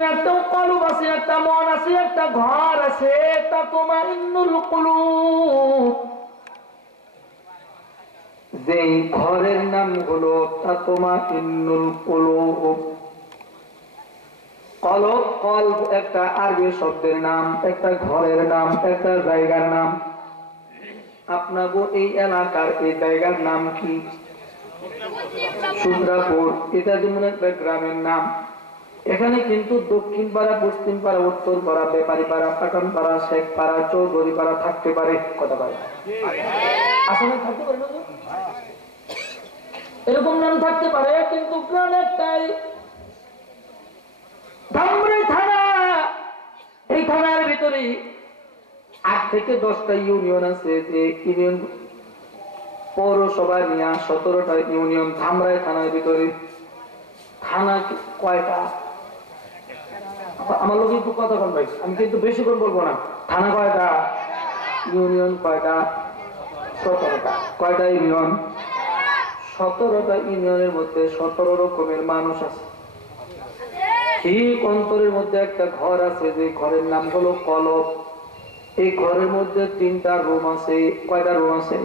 একটা কলব আছে, একটা মন আছে, একটা ঘর আছে, তাতমাইন্নুল কুলুব। যেই ঘরের নাম হলো তাতমাইন্নুল কুলুব। কলব, কলব একটা আরবি শব্দের নাম, একটা ঘরের নাম, একটা জায়গার নাম। আপনাকে এই এলাকার এই জায়গার নাম কি? সুদ্রাপুর। এটা যেমন একটা গ্রামের নাম। এখানে কিন্তু দক্ষিণ পাড়া, পশ্চিম পাড়া, উত্তর পাড়া, ব্যাপারী পাড়া, পাঠান পাড়া, শেখ পাড়া, চৌধুরী পাড়া থাকতে পারে। কথা পারে আসলে থাকতে পারে না, এরকম নাম থাকতে পারে। কিন্তু গ্রাম একটাই, ধামরাই থানা। এই থানার ভিতরে 8 থেকে 10টা ইউনিয়ন আছে। যে ইউনিয়ন পৌরসভা নিয়ে 17টা ইউনিয়ন ধামরাই থানার ভিতরে। থানা কয়টা? আমার লোক একটু কথা বল ভাই, আমি কিন্তু বেশি করে বলবো না। থানা কয়টা? ইউনিয়ন কয়টা? 17টা। কয়টা ইউনিয়ন? 17টা ইউনিয়নের মধ্যে 17 রকমের মানুষ আছে। ঠিক অন্তরের মধ্যে একটা ঘর আছে, যে ঘরের নাম হলো কলব। এই ঘরের মধ্যে 3টা রুম আছে। কয়টা রুম আছে?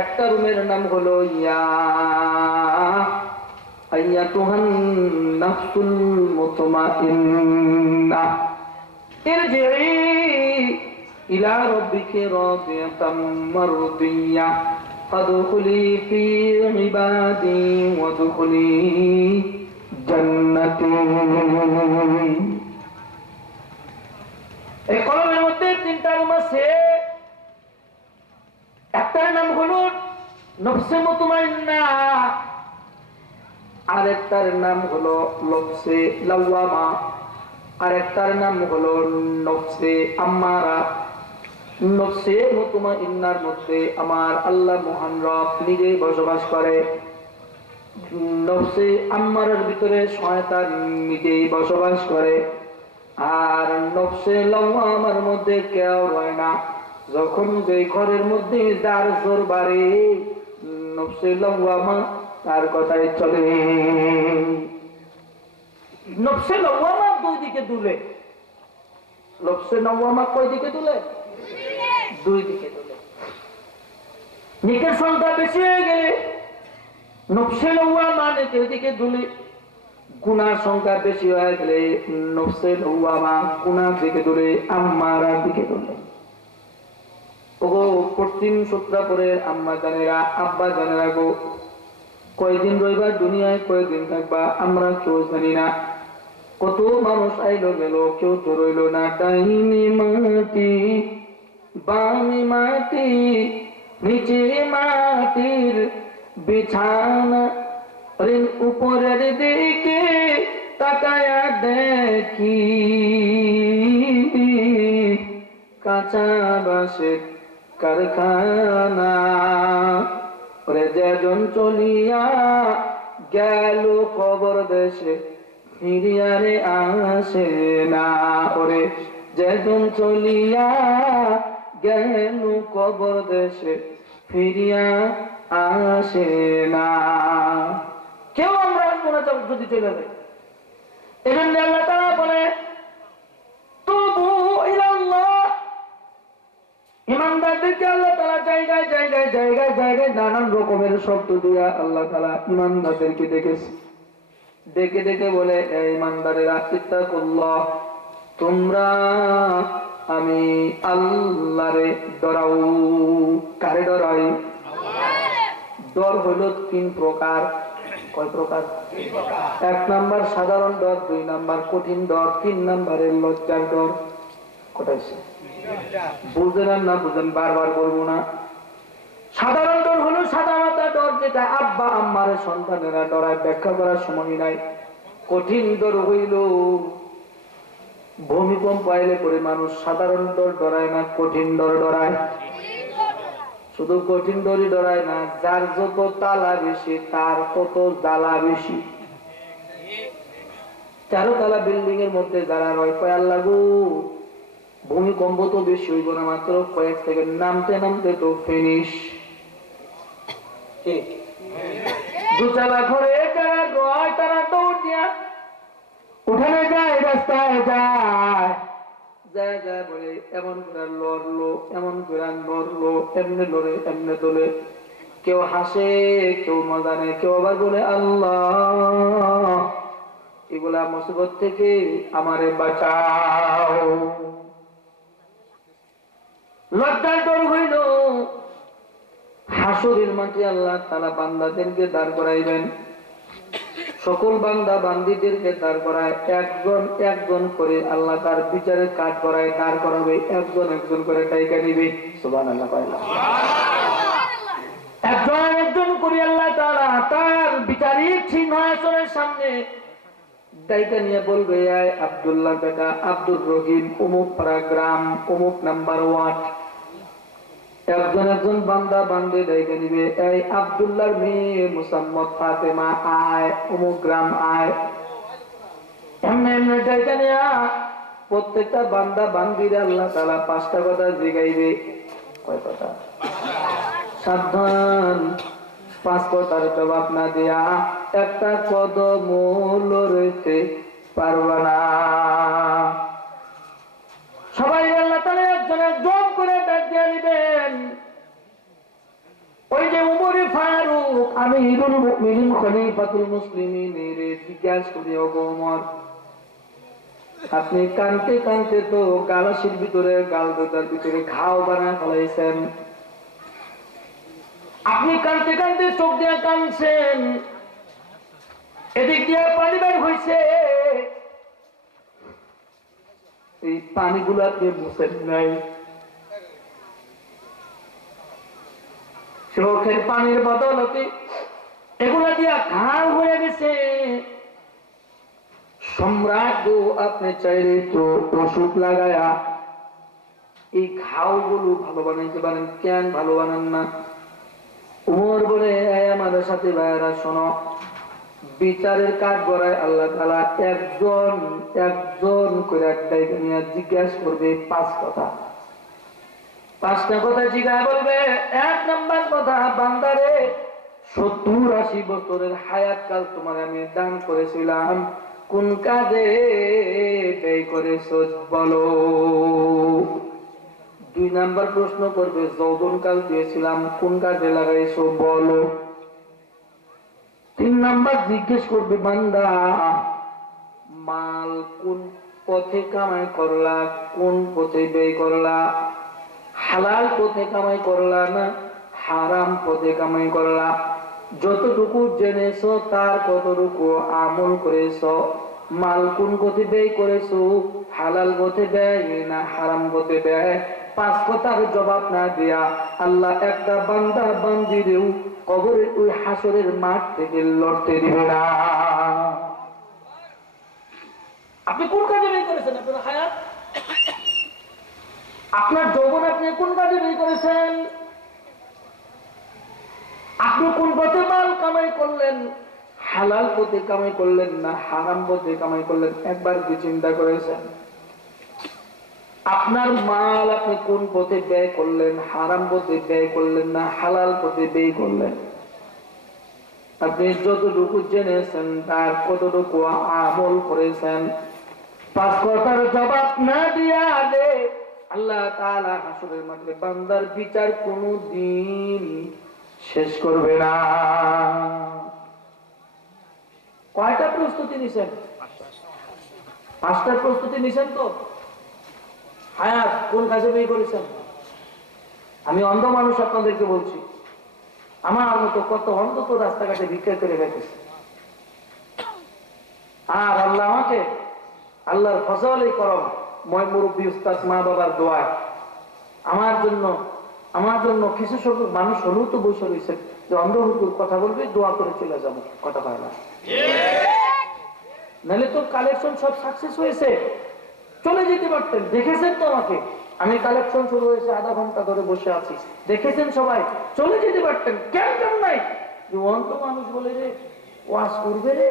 একটা রুমের নাম হলো ইয়া আইয়াতুহান নাফসুল মুতমাইন্নাহ ইরজিই ইলা রাব্বিকি রাদিয়াতাম মারদিয়াহ ফাদখুলি ফি ইবাদি ওয়াদখুলি জান্নাতি। এই কলমের মধ্যে 3টা রুম আছে। একটার নাম হলো নফসে মুতমাইন্নাহ, আরেকটার নাম হলো নফসে লাওয়ামা, আরেকটার নাম হলো নফসে আম্মারা। নফসে মুতমাইন্নার মধ্যে আমার আল্লাহ মহান রব নিজেই বসবাস করে। নফসে আম্মারার ভিতরে শয়তান নিজেই বসবাস করে। আর নফসে লাওয়ামার মধ্যে কেউ রয় না। যখন যে ঘরের মধ্যে যার জোর বাড়ে, নফসে লাওয়ামা তার কথাই চলে। নফসে লাওয়ামা 2 দিকে দুলে। নফসে লাওয়ামা কয় দিকে দুলে? 2 দিকে দুলে। নেকের সংখ্যা বেশি হয়ে গেলে নফসে লাওয়ামা নেকের দিকে দুলে। গুনার সংখ্যা বেশি হয়ে গেলে নফসে লাওয়ামা গুনার দিকে দুলে, আম্মারার দিকে দুলে। ওগো পশ্চিম সূত্রাপুরের আম্মা জানেরা, আব্বা জানেরা গো, কয়দিন রইবা দুনিয়ায়, কয়দিন থাকবা আমরা কেউ জানি না। কত মানুষ আইলো গেল, কেউ তো রইল না। ডাইনি মাটি, বামি মাটি, নিচে মাটির বিছানা, উপরের দিকে তাকায়া দেখি কাঁচা বাঁশের কারখানা। ওরে যেজন চলিয়া গেল কবর দেশে, ফিরিয়া রে আসে না। ওরে যেজন চলিয়া গেল কবর দেশে, ফিরিয়া আসে না। কেউ আমরা আসবো না যদি চলে যায়। এজন্য আল্লাহ তাআলা বলে তুবু ইলাল্লাহ। ইমানদারদেরকে আল্লাহ তাআলা জায়গায় জায়গায় জায়গায় জায়গায় নানান রকমের শব্দ দিয়া আল্লাহ তাআলা ইমানদারদেরকে ডেকেছে। ডেকে ডেকে বলে, ইমানদারেরা ইত্তাকুল্লাহ, তোমরা আমি আল্লাহরে ডরাও। কারে ডরাই? ডর হইল 3 প্রকার। কয় প্রকার? 1 নাম্বার সাধারণ ডর, 2 নাম্বার কঠিন ডর, 3 নাম্বারের লজ্জার ডর। কোথায় বুঝলেন না? বুঝলেন? বারবার বলবো না। সাধারণ ডর হলো সাদা মাথা ডর, যেটা আব্বা আম্মার সন্তানেরা ডরায়, ব্যাখ্যা করার সময় নাই। কঠিন ডর হইল ভূমিকম্প আইলে পরে মানুষ সাধারণ ডর ডরায় না, কঠিন ডর ডরায়। শুধু কঠিন ডরই ডরায় না, যার যত তালা বেশি তার তত জ্বালা বেশি। 4 তালা বিল্ডিং এর মধ্যে যারা রয়, কয় আল্লাহ গো, ভূমিকম্প তো বেশি হইব না, মাত্র কয়েক সেকেন্ড, নামতে নামতে তো ফিনিশ। 2 তালা ঘরে যারা রয় তারা দৌড় দিয়া উঠানে যায়, রাস্তায় যায়, যায় যায় বলে এমন করে লড়লো, এমন করে নড়লো, এমনি লড়ে এমনি তোলে। কেউ হাসে, কেউ মজা নেয়, কেউ আবার বলে আল্লাহ এগুলা মুসিবত থেকে আমারে বাঁচাও। লজ্জার ডর হইল হাসরের মাঠে আল্লাহ তাআলা বান্দাদেরকে দাঁড় করাইবেন। সকল বান্দা বান্দীদেরকে দাঁড় করায় একজন একজন করে আল্লাহ তার বিচারের কাজ করায়, দাঁড় করাবে, একজন একজন করে টাইকা নিবে। সুবহানাল্লাহ। একজন একজন করে আল্লাহ তাআলা তার বিচারিক সিংহাসনের সামনে দায়িত্ব নিয়ে বলবে, আয় আব্দুল্লাহ বেটা আব্দুর রহিম, অমুক পাড়া গ্রাম, অমুক নাম্বার ওয়ার্ড। একজন একজন বান্দা বান্দে দায়িত্ব নিবে, এই আব্দুল্লাহর মেয়ে মুসাম্মদ ফাতেমা আয়, অমুক গ্রাম আয়। এমনি এমনি দায়িত্ব নিয়ে প্রত্যেকটা বান্দা বান্দিরা আল্লাহ তাআলা 5টা কথা জিগাইবে। কয় কথা? সাবধান, 5 কথার জবাব না দেয়া একটা কদম লড়তে পারবা না। সবাই আল্লাহ তাআলা একজন একজন করে ডাক দিয়ে নিবেন। ওই যে উমর ফারুক আমিরুল মুমিনিন খলিফাতুল মুসলিমিন এর জিজ্ঞাসা করে, ওগো ওমর, আপনি কানতে কানতে তো গালাসির ভিতরে, গাল দুটার ভিতরে ঘাও বানায় ফেলাইছেন। আপনি কানতে কানতে চোখ দিয়ে কানছেন, এদিক দিয়ে পানি বের হয়েছে, এই পানিগুলো আপনি মুছেন নাই। চোখের পানির বদলতে এগুলা দিয়া ঘাও হয়ে গেছে। সম্রাট আপনি চাইলে তো ওষুধ লাগায়া এই ঘাও গুলো ভালো বানাইতে পারেন, কেন ভালো বানান না? উমর বলে, আমাদের সাথে ভাইয়েরা শোনো, বিচারের কাজ করায় আল্লাহ তাআলা একজন একজন করে একটাই নিয়ে জিজ্ঞাসা করবে 5 কথা। 5টা কথা জিজ্ঞাসা বলবে। 1 নাম্বার কথা, বান্দারে 70-80 বছরের হায়াতকাল তোমার আমি দান করেছিলাম, কোন কাজে ব্যয় করেছ বলো। 2 নাম্বার প্রশ্ন করবে, যৌবনকাল দিয়েছিলাম, কোন কাজে লাগাইছো বলো। 3 নাম্বার জিজ্ঞেস করবে, বান্দা মাল কোন পথে কামাই করলা, কোন পথে ব্যয় করলা, হালাল পথে কামাই করলা না হারাম পথে কামাই করলা, যতটুকু জেনেছো তার কতটুকু আমল করেছো, মাল কোন পথে ব্যয় করেছো, হালাল পথে ব্যয় না হারাম পথে ব্যয়। 5 কথার জবাব না দেয়া আল্লাহ একটা বান্দা বান্দিরেও কবরের ওই হাসরের মাঠ থেকে লড়তে দিবে না। আপনি কোন কাজে ব্যয় করেছেন আপনার হায়াত? আপনার যৌবন আপনি কোন কাজে ব্যয় করেছেন? আপনি কোন পথে মাল কামাই করলেন, হালাল পথে কামাই করলেন না হারাম পথে কামাই করলেন, একবার কি চিন্তা করেছেন? আপনার মাল আপনি কোন পথে ব্যয় করলেন, হারাম পথে ব্যয় করলেন না হালাল পথে ব্যয় করলেন? আপনি যতটুকু জেনেছেন তার কতটুকু আমল করেছেন? 5 কথার জবাব না দিয়া দে আল্লাহ তাআলা হাসরের মাঠে বান্দার বিচার কোনদিন শেষ করবে না। কয়টা প্রস্তুতি নিছেন? 5টা প্রস্তুতি নিছেন তো? হায়াত কোন কাজে ব্যয় করেছেন? আমি অন্ধ মানুষ আপনাদেরকে বলছি, আমার মতো কত অন্ধ তো রাস্তাঘাটে ভিক্ষা করে গেছে, আর আল্লাহ আমাকে আল্লাহর ফজলে করম মই মুরব্বী উস্তাদ মা বাবার দোয়ায় আমার জন্য কিছু সংখ্যক মানুষ হলেও তো বসে রয়েছে যে অন্ধ হুজুর কথা বলবে, দোয়া করে চলে যাবো, কথা পায় না। নাহলে তো কালেকশন সব সাকসেস হয়েছে, চলে যেতে পারতেন। দেখেছেন তো আমাকে, আমি কালেকশন শুরু হয়েছে আধা ঘন্টা ধরে বসে আছি, দেখেছেন সবাই, চলে যেতে পারতেন। কেন কেন নাই? যে অন্ধ মানুষ বলে রে ওয়াজ করবে রে,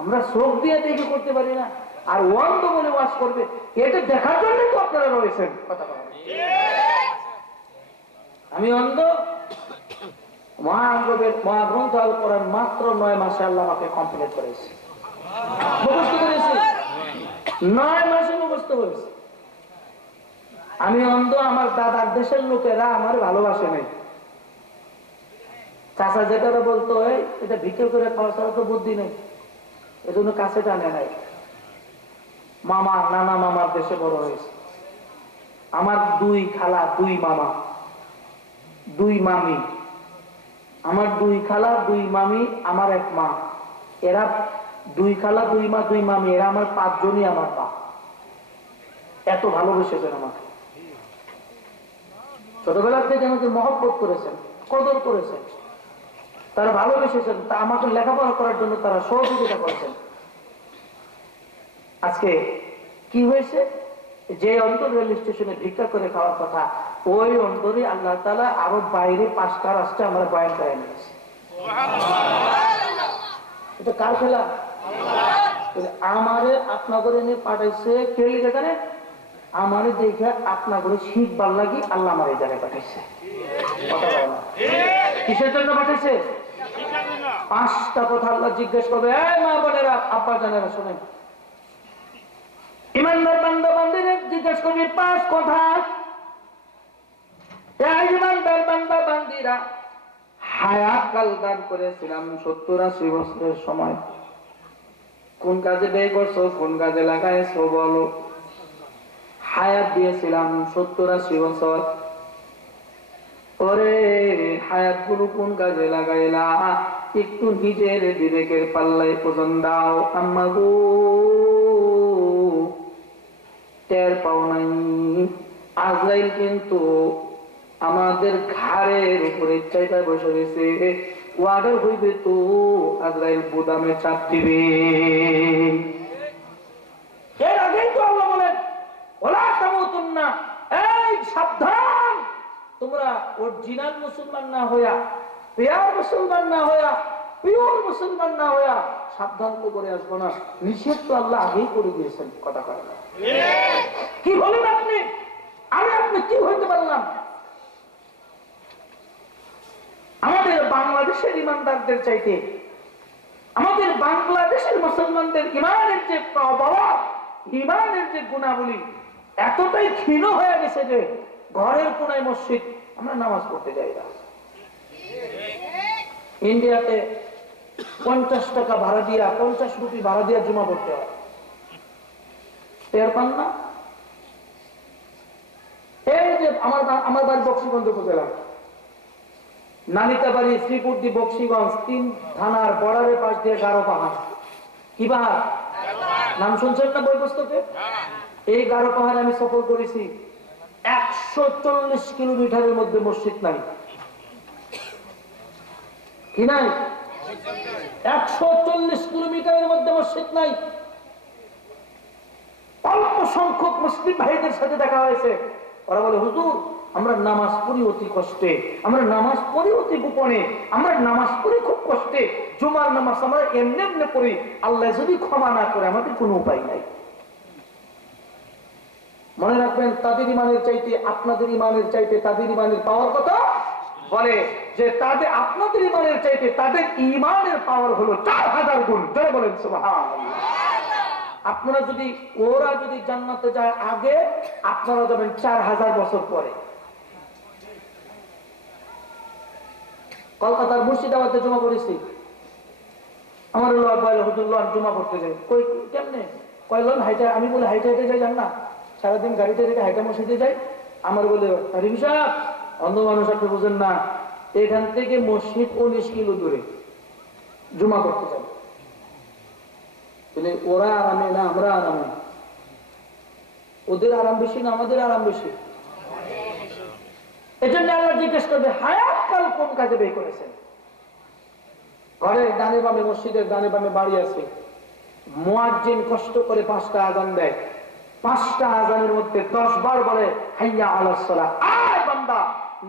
আমরা চোখ দিয়ে দেখে করতে পারি না, আর অন্ধ বলে ওয়াজ করবে, এটা দেখার জন্য তো আপনারা রয়েছেন, কথা বলেন। আমি অন্ধ, মহাগ্রন্থ আল কোরআন মাত্র 9 মাসে আল্লাহ আমাকে কমপ্লিট করেছে, মুখস্থ করেছি। 9 মাসে মুখস্থ করেছে। আমি অন্ধ, আমার দাদার দেশের লোকেরা আমার ভালোবাসে নাই। চাচা যেটা বলতো এটা ভিক্ষা করে খাওয়া ছাড়া তো বুদ্ধি নেই, এজন্য কাছে টানে নাই। মামা নানা মামার দেশে বড় হয়েছে। আমার 2 খালা 2 মামা 2 মামি, আমার 2 খালা 2 মামি, আমার 1 মা। এরা 2 খালা 2 মা 2 মামি, এরা আমার 5 জনই আমার মা। এত ভালোবেসেছেন আমাকে, ছোটবেলা থেকে আমাকে মহব্বত করেছেন, কদর করেছেন, তারা ভালোবেসেছেন, তা আমাকে লেখাপড়া করার জন্য তারা সহযোগিতা করেছেন। আজকে কি হয়েছে, যে অন্তর রেল স্টেশনে ভিক্ষা করে খাওয়ার কথা, ওই অন্তরে আল্লাহ তাআলা আরো বাইরে 5টা রাষ্ট্রে আমরা বয়ান করে নিয়েছি। এটা কার খেলা? আমারে আপনাদের এনে পাঠাইছে কে যেখানে, আমারে দেখে আপনাদের শিখবার লাগি আল্লাহ আমার এই জায়গায় পাঠাইছে। কিসের জন্য পাঠাইছে? 5টা কথা আল্লাহ জিজ্ঞেস করবে। মা বোনেরা, আব্বা জানেরা, শোনেন, ইমানদার বান্দা বান্দীদের জিজ্ঞেস করবে 5 কথা। ইমানদার বান্দা বান্দীরা, হায়াত কাল দান করেছিলাম 70-80 বছরের সময়, কোন কাজে ব্যয় করছো, কোন কাজে লাগাইছো বলো। হায়াত দিয়েছিলাম 70-80 বছর, ওরে হায়াত গুলো কোন কাজে লাগাইলা, একটু নিজের বিবেকের পাল্লায় ওজন দাও। আম্মা গো, টের পাও নাই আজরাইল কিন্তু আমাদের ঘাড়ের উপরে চাইটা বসে রয়েছে, ওয়ার্ডার হইবে তো আজরাইল বুদামে চাপ দিবে। এর আগেই তো আল্লাহ বলেন, ওলা তামুতুন্না, এই সাবধান, তোমরা অরিজিনাল মুসলমান না হইয়া, পেয়ার মুসলমান না হইয়া, পিওর মুসলমান না হইয়া সাবধান তো করে আসবো না। নিষেধ তো আল্লাহ আগেই করে দিয়েছেন, কথা কয় না। কি বলেন আপনি? আপনি কি হইতে পারলাম? আমাদের বাংলাদেশের ইমানদারদের চাইতে আমাদের বাংলাদেশের মুসলমানদের ইমানের যে প্রভাব, ইমানের যে গুণাবলী এতটাই ক্ষীণ হয়ে গেছে যে ঘরের কোনায় মসজিদ, আমরা নামাজ পড়তে যাই না। ইন্ডিয়াতে 50 টাকা ভাড়া দিয়া, 50 রুপি ভাড়া দিয়া জমা পড়তে হয়। টের পান না? এই যে আমার বাড়ি বক্সিগঞ্জ উপজেলা, নালিতাবাড়ি, শ্রীপুরদি, বক্সিগঞ্জ 3 থানার বর্ডারের পাশ দিয়ে 11 পাহাড়। কি পাহাড়? নাম শুনছেন না বই পুস্তকে? এই 11 পাহাড় আমি সফর করেছি। 140 কিলোমিটারের মধ্যে মসজিদ নাই। কি নাই? 140 কিলোমিটারের মধ্যে মসজিদ নাই। অল্প সংখ্যক মুসলিম ভাইদের সাথে দেখা হয়েছে, ওরা বলে, হুজুর আমরা নামাজ পড়ি অতি কষ্টে, আমরা নামাজ পড়ি অতি গোপনে, আমরা নামাজ পড়ি খুব কষ্টে, জুমার নামাজ আমরা এমনি এমনি পড়ি, আল্লাহ যদি ক্ষমা না করে আমাদের কোনো উপায় নাই। মনে রাখবেন, তাদের ইমানের চাইতে আপনাদের ইমানের চাইতে তাদের ইমানের পাওয়ার কথা বলে যে তাদের আপনাদের ইমানের চাইতে তাদের ইমানের পাওয়ার হলো 4000 গুণ। জয় বলেন সুবহানাল্লাহ। আপনারা যদি, ওরা যদি জান্নাতে যায় আগে, আপনারা যাবেন 4000 বছর পরে। কলকাতার মুর্শিদাবাদে জমা পড়েছি, আমার হুজুর জমা পড়তে যাই। কই কেমনে? কয়লন হাইটা, আমি বলে হাইটা হাইটে যাই, জান না, সারাদিন গাড়িতে রেখে হাইটা মসজিদে যাই। আমার বলে, রিম সাহেব, অন্ধ মানুষ আপনি বুঝেন না, এখান থেকে মসজিদ 19 কিলো দূরে, জমা করতে যাই। ওরা আরামে না আমরা আরামে? ওদের আরাম বেশি না আমাদের আরাম বেশি? এজন্য আল্লাহ জিজ্ঞেস করবে, হায়াত কাল কোন কাজে ব্যয় করেছেন? ঘরের ডানে বামে, মসজিদের ডানে বামে বাড়ি আছে, মুয়াজ্জিন কষ্ট করে 5টা আযান দেয়, 5টা আযানের মধ্যে 10 বার বলে হাইয়া আলাস সালাহ, আয় বান্দা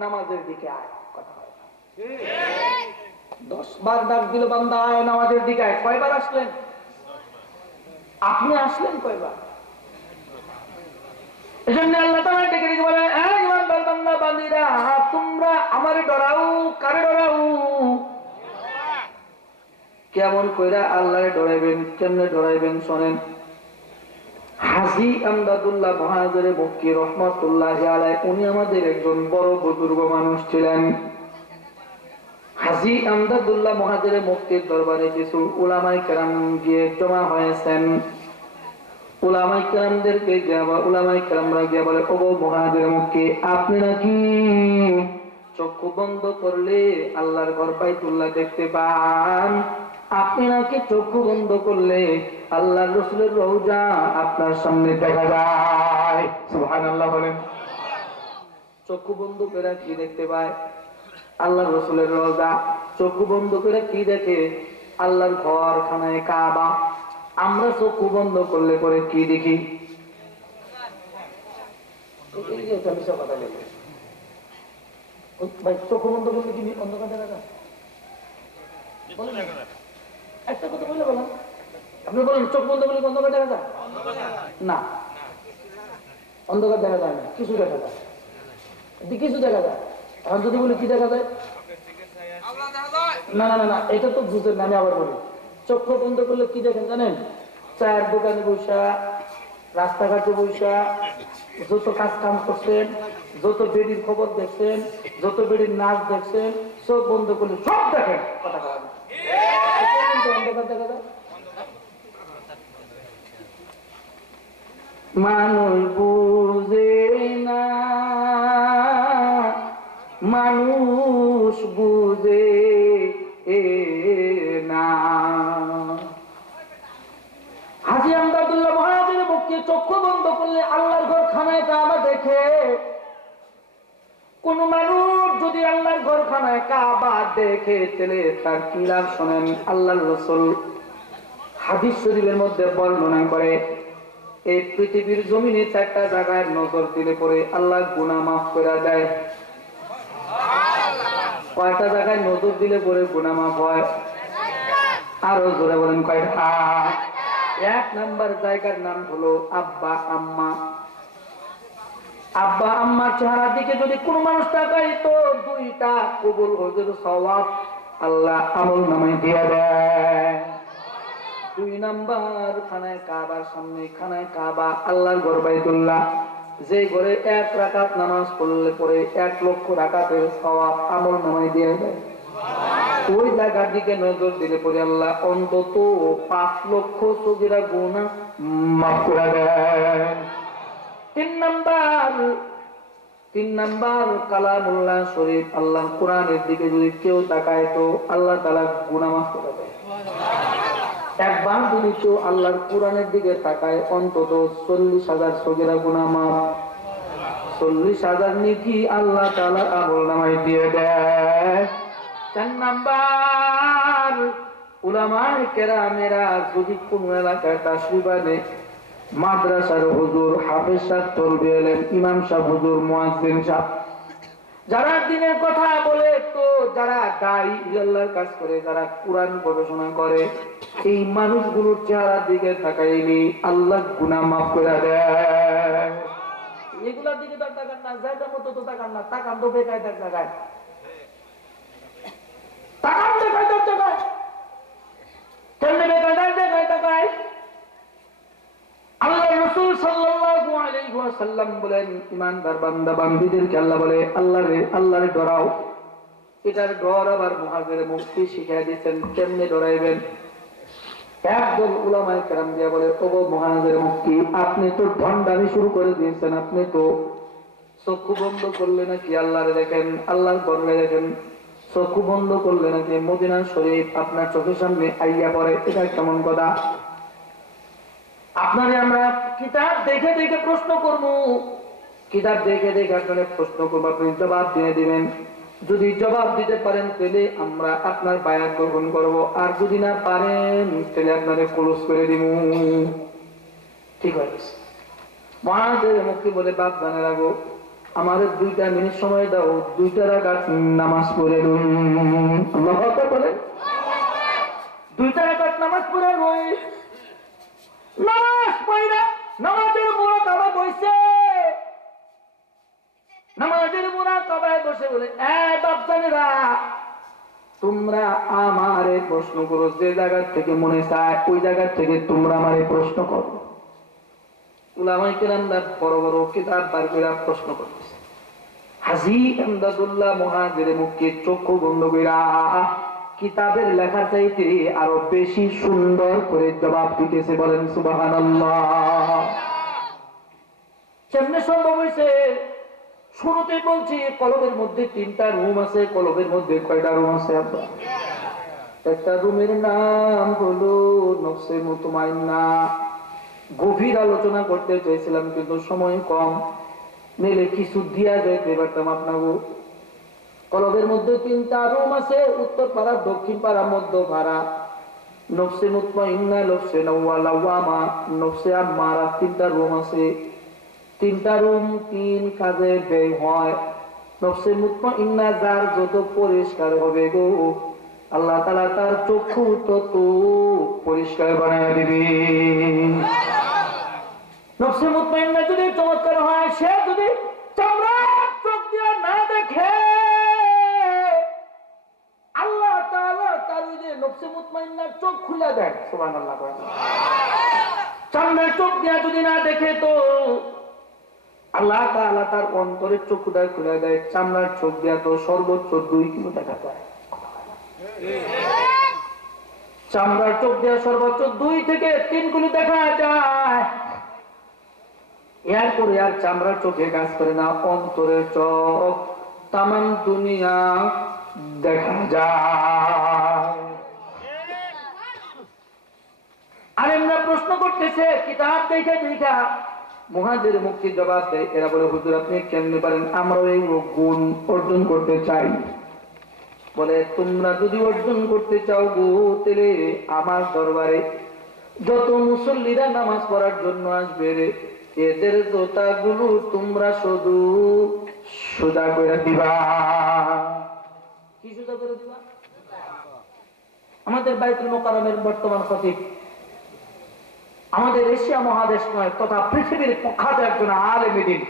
নামাজের দিকে আয়। কথা হয় না? 10 বার ডাক দিল, বান্দা আয় নামাজের দিকে আয়। কয়বার আসলেন? আপনি আসলেন কয়বার? এজন্য আল্লাহ তাআলা ডেকে ডেকে বলে, এই ইমানদার বান্দা বান্দীরা, তোমরা আমারে ডরাও। কারে ডরাও? কেমন কইরা আল্লাহরে ডরাইবেন, কেমনে ডরাইবেন শোনেন। হাজী আমদাদুল্লাহ মুহাজিরে মক্কি রাহমাতুল্লাহি আলাইহি উনি আমাদের একজন বড় বুজুর্গ মানুষ ছিলেন। হাজী আমদাদুল্লাহ মুহাজিরে মক্কির দরবারে কিছু উলামায়ে কেরাম গিয়ে জমা হয়েছেন। উলামায়ে কেরামদেরকে উলামায়ে কেরামরা গিয়ে বলে, ওগো মুহাজিরে মক্কি, আপনি নাকি চক্ষু বন্ধ করলে আল্লাহর ঘর বাইতুল্লাহ দেখতে পান, আপনি নাকি চক্ষু বন্ধ করলে আল্লাহর রাসূলের রওজা আপনার সামনে দেখা যায়। সুবহানাল্লাহ বলেন। চক্ষু বন্ধ করে কি দেখতে পায়? আল্লাহর রাসূলের রওজা। চক্ষু বন্ধ করে কি দেখে? আল্লাহর ঘর খানায় কাবা। আমরা চক্ষু বন্ধ করলে পরে কি দেখি? ভাই চক্ষু বন্ধ করলে কি অন্ধকার দেখা যায়? একটা কথা বলে বলেন, আপনি বলেন চোখ বন্ধ করলে অন্ধকার দেখা যায় না? অন্ধকার দেখা যায় না, কিছু দেখা যায়, কিছু দেখা যায়। এখন যদি বলি কি দেখা যায়? না না না না, এটা তো বুঝেন না। আমি আবার বলি, চক্ষু বন্ধ করলে কি দেখেন জানেন? চায়ের দোকানে বসা, রাস্তাঘাটে বসা, যত কাজ কাম করছেন, যত বেডির খবর দেখছেন, যত বেডির নাচ দেখছেন, সব বন্ধ করলে সব দেখেন। কথা বলেন, অন্ধকার দেখা যায়? মানুষ বুঝে না, মানুষ বুঝে না। হাজী আমদাদুল্লাহ মুহাজিরে মক্কি চক্ষু বন্ধ করলে আল্লাহর ঘর খানায় কাবা দেখে। কোন মানুষ যদি আল্লাহর ঘর খানায় কাবা দেখে তাহলে তার কি লাভ শোনেন। আল্লাহর রাসূল হাদিস শরীফের মধ্যে বর্ণনা করে, এই পৃথিবীর জমিনে 4টা জায়গায় নজর দিলে পরে আল্লাহ গুনাহ মাফ করে দেয়। কয়টা জায়গায় নজর দিলে পরে গুনাহ মাফ হয়? আরো জোরে বলেন, কয়টা? 1 নাম্বার জায়গার নাম হলো আব্বা আম্মা। আব্বা আম্মার চেহারার দিকে যদি কোন মানুষ তাকায় তো 2টা কবুল হজের সওয়াব আল্লাহ আমল নামায় দিয়ে দেয়। 2 নাম্বার খানায় কাবার সামনে, খানায় কাবা আল্লাহর ঘর বাইতুল্লাহ, যে ঘরে 1 রাকাত নামাজ পড়লে পরে 1 লক্ষ রাকাতের সওয়াব আমল নামায় দিয়ে দেয়। ওই জায়গার দিকে নজর দিলে পরে আল্লাহ অন্তত 5 লক্ষ সগীরা গুনাহ মাফ করে দেয়। 3 নাম্বার কালামুল্লাহ শরীফ, আল্লাহ কোরআনের দিকে যদি কেউ তাকায় তো আল্লাহ তাআলা গুনাহ মাফ করে দেয়। একবার যদি কেউ আল্লাহর কোরআনের দিকে তাকায় অন্তত 40,000 সগীরা গুনাহ মাফ, 40,000 নেকি আল্লাহ তাআলা আমল নামায় দিয়ে দেয়। 4 নাম্বার উলামায়ে কেরামেরা যদি কোন এলাকায় তাশরীফ আনে, মাদ্রাসার হুজুর, হাফেজ সাহেব, তলবি আলেম, ইমাম সাহেব, হুজুর, মুয়াজ্জিন সাহেব, যারা দ্বীনের কথা বলে, তো যারা দায়ী আল্লাহর কাজ করে, যারা কোরআন গবেষণা করে, এই মানুষগুলোর চেহারার দিকে তাকাইলে আল্লাহ গুনাহ মাফ করে দেয়। এগুলার দিকে তো তাকান না, জায়গা মতো তো তাকান না, তাকান তো বেকায়দার জায়গায়, তাকান বেকায়দার জায়গায়। কেমনে বেকায়দার জায়গায় তাকায়? আল্লাহ রাসূল সাল্লাল্লাহু আলাইহি ওয়াসাল্লাম বলেন, ঈমানদার বান্দা বান্দীদেরকে আল্লাহ বলে, আল্লাহরে ডরাও। এটার ডর আবার মুহাজিরে মক্কি শিখিয়ে দিয়েছেন কেমনে ডরাইবেন। একদল উলামায়ে কেরাম দিয়া বলে, ওগো মুহাজিরে মক্কি, আপনি তো ভণ্ডামি শুরু করে দিয়েছেন। আপনি তো চক্ষু বন্ধ করলে নাকি আল্লাহরে দেখেন, আল্লাহর ঘরে দেখেন, চক্ষু বন্ধ করলে নাকি মদিনা শরীফ আপনার চোখের সামনে আইয়া পড়ে। এটা কেমন কথা? আপনারে আমরা কিতাব দেখে দেখে প্রশ্ন করব, কিতাব দেখে দেখে আপনারা প্রশ্ন করব, আপনি জবাব দিয়ে দিবেন। যদি জবাব দিতে পারেন তাহলে আমরা আপনার বায়াত গ্রহণ করব, আর যদি না পারেন তাহলে আপনারে ক্লোজ করে দিব। ঠিক আছে? মুহাজিরে মক্কি বলে, বাপ জানে রাখো, আমাদের 2টা মিনিট সময় দাও, 2টা রাকাত নামাজ পড়ে দিন। আল্লাহু আকবার বলেন। 2টা রাকাত নামাজ পড়ে নয়, নামাজ পড়া, নামাজের মুরাকাবা বসে, নামাজের মুরাকাবায় বসে বলে, বাপজানেরা, তোমরা আমারে প্রশ্ন করো, যে জায়গা থেকে মনে চায় ওই জায়গা থেকে তোমরা আমারে প্রশ্ন করো। উলামায়ে কেরামরা বড় বড় কিতাব বার করে প্রশ্ন করতেছে। হাজী আমদাদুল্লাহ মুহাজির মক্কি চক্ষু বন্ধ কইরা কিতাবের লেখা চাইতে আরো বেশি সুন্দর করে জবাব দিতেছে। বলেন সুবহানাল্লাহ। কেমনে সম্ভব হয়েছে? শুরুতে বলছি কলবের মধ্যে 3টা রুম আছে। কলবের মধ্যে কয়টা রুম আছে? একটা রুমের নাম হলো নফসে মুতমাইন্না। গভীর আলোচনা করতে চাইছিলাম কিন্তু সময় কম, মেলে কিছু দিয়া যাইতে পারতাম আপনাকে। কলবের মধ্যে 3টা রুম আছে, উত্তর পাড়া, দক্ষিণ পাড়া, মধ্য পাড়া। নফসে মুতমাইন্না, নফসে লাওয়ামা, নফসে আম্মারা, 3টা রুম আছে। 3টা রুম 3 কাজে ব্যয় হয়। নফসে মুতমাইন্না যার যত পরিষ্কার হবে গো, আল্লাহ তাআলা তার চক্ষু তত পরিষ্কার বানায় দিবে। নফসে মুতমাইন্না যদি চমৎকার হয়, সে যদি চামড়ার চোখ দিয়ে না দেখে, আল্লাহ তাআলা তার ওই যে নফসে মুতমাইন্নার চোখ খুলে দেয়। সুবহানাল্লাহ। চামড়ার চোখ দিয়ে যদি না দেখে তো আল্লাহ তাআলা তার অন্তরের চক্ষুটা খুলে দেয়। চামড়ার চোখ দিয়ে তো সর্বোচ্চ 2 কিলো দেখা যায়। চামড়ার চোখ দিয়ে সর্বোচ্চ 2 থেকে 3 কিলো দেখা যায়। এরপরে আর চামড়ার চোখে কাজ করে না, অন্তরের চোখ তামাম দুনিয়া দেখা যায়। আলেমরা প্রশ্ন করতেছে, কিতাব দেখা দেখা মুহাজির মুক্তি জবাব দেয়। এরা বলে, হুজুর আপনি কেমনে পারেন? আমরা এই গুণ অর্জন করতে চাই। বলে, তোমরা যদি অর্জন করতে চাও গো, তাহলে আমার দরবারে যত মুসল্লিরা নামাজ পড়ার জন্য আসবে রে, এদের জুতাগুলো তোমরা শুধু সোজা করে দিবা। কি সোজা করে দিবা? আমাদের বাইতুল মুকাররমের বর্তমান খতিব, আমাদের এশিয়া মহাদেশ নয় তথা পৃথিবীর প্রখ্যাত একজন আলেম দ্বীন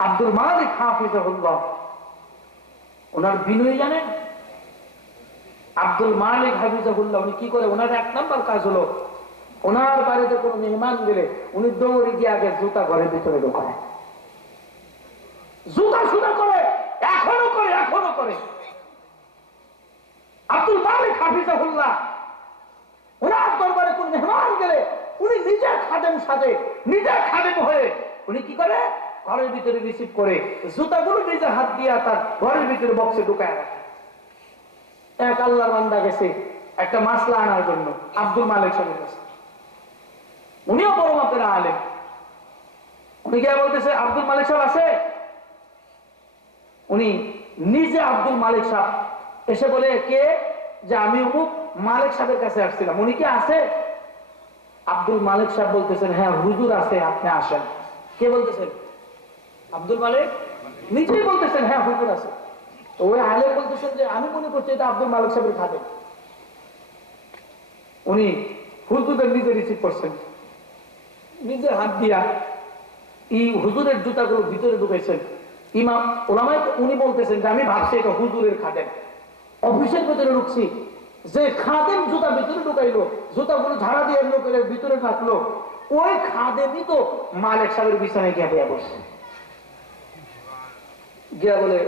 আব্দুল মালিক হাফিজাহুল্লাহ, ওনার বিনয় জানেন? আব্দুল মালিক হাফিজাহুল্লাহ উনি কি করে? ওনার 1 নাম্বার কাজ হলো, ওনার বাড়িতে কোনো মেহমান গেলে উনি দৌড়ে গিয়ে আগে জুতা ঘরের ভিতরে ঢোকায়, জুতা সুতা করে, এখনো করে, এখনো করে। আব্দুল মালিক হাফিজাহুল্লাহ ওনার দরবারে কোন মেহমান গেলে উনি নিজের খাদেম সাজে, নিজের খাদেম হয়ে উনি কি করে? ঘরের ভিতরে রিসিভ করে জুতাগুলো নিজের হাত দিয়ে তার ঘরের ভিতরে বক্সে ঢুকায় রাখে। এক আল্লাহর বান্দা গেছে একটা মাসলা আনার জন্য আব্দুল মালিক সাহেবের কাছে। উনিও বড় মাপের আলেম। উনি গিয়ে বলতেছে, আব্দুল মালিক সাহেব আছে? উনি নিজে আব্দুল মালিক সাহেব এসে বলে, কে? যে আমি অমুক মালিক সাহেবের কাছে আসছিলাম। উনি কি আছে? আব্দুল মালিক সাহেব বলতেছেন, হ্যাঁ হুজুর আছে, আপনি আসেন। কে বলতেছেন? আব্দুল মালিক নিজেই বলতেছেন, হ্যাঁ হুজুর আছে। ওই আলেম বলতেছেন যে আমি মনে করছি এটা আব্দুল মালিক সাহেবের খাদেম। উনি হুজুরের নিজে রিসিভ করছেন, নিজের হাত দিয়া এই হুজুরের জুতাগুলো ভিতরে ঢুকাইছেন। ইমাম ওলামায়ে উনি বলতেছেন যে আমি ভাবছি এটা হুজুরের খাদেম। অফিসের ভিতরে ঢুকছি, যে খাদেম জুতা ভিতরে ঢুকাইলো, জুতাগুলো ঝাড়া দিয়ে লোকের ভিতরে রাখলো, ওই খাদেমই তো মালিক সাহেবের বিছানায় গিয়ে বইয়া বসছে। গিয়া বলে,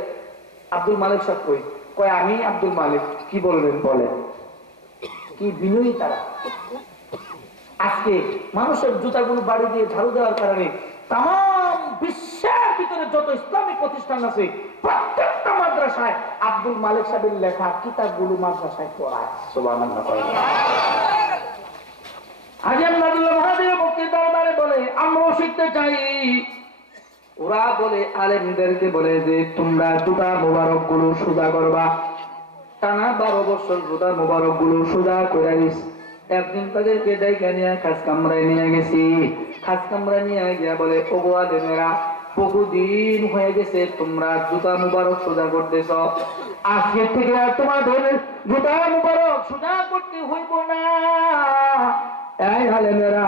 আব্দুল মালিক সাহেব কই? কয় আমি আব্দুল মালিক। কি বলবেন বলেন? কি বিনয়ী তারা! আজকে মানুষের জুতাগুলো বাড়ি দিয়ে ঝাড়ু দেওয়ার কারণে তাম বিশ্বের ভিতরে যত ইসলামিক প্রতিষ্ঠান আছে প্রত্যেকটা মাদ্রাসায় আব্দুল মালিক সাহেবের লেখা কিতাবগুলো মাদ্রাসায় পড়ায়। সুবহানাল্লাহ। আজ আল্লাহুল্লাহ মহাদেব মুক্তি দরবারে বলে আমরাও শিখতে চাই। ওরা বলে আলেমদেরকে বলে যে তোমরা জুতা মোবারক গুলো সোজা করবা। টানা 12 বছর জুতা মোবারক গুলো সোজা করে দিস। একদিন তাদেরকে ডাইকা নিয়ে খাস কামরায় নিয়ে গেছি। খাস কামরায় নিয়ে গিয়া বলে, ওগো আলেমেরা, বহুদিন হয়ে গেছে তোমরা জুতা মুবারক সোজা করতেছ, আজকে থেকে আর তোমাদের জুতা মুবারক সোজা করতে হইব না। এই আলেমেরা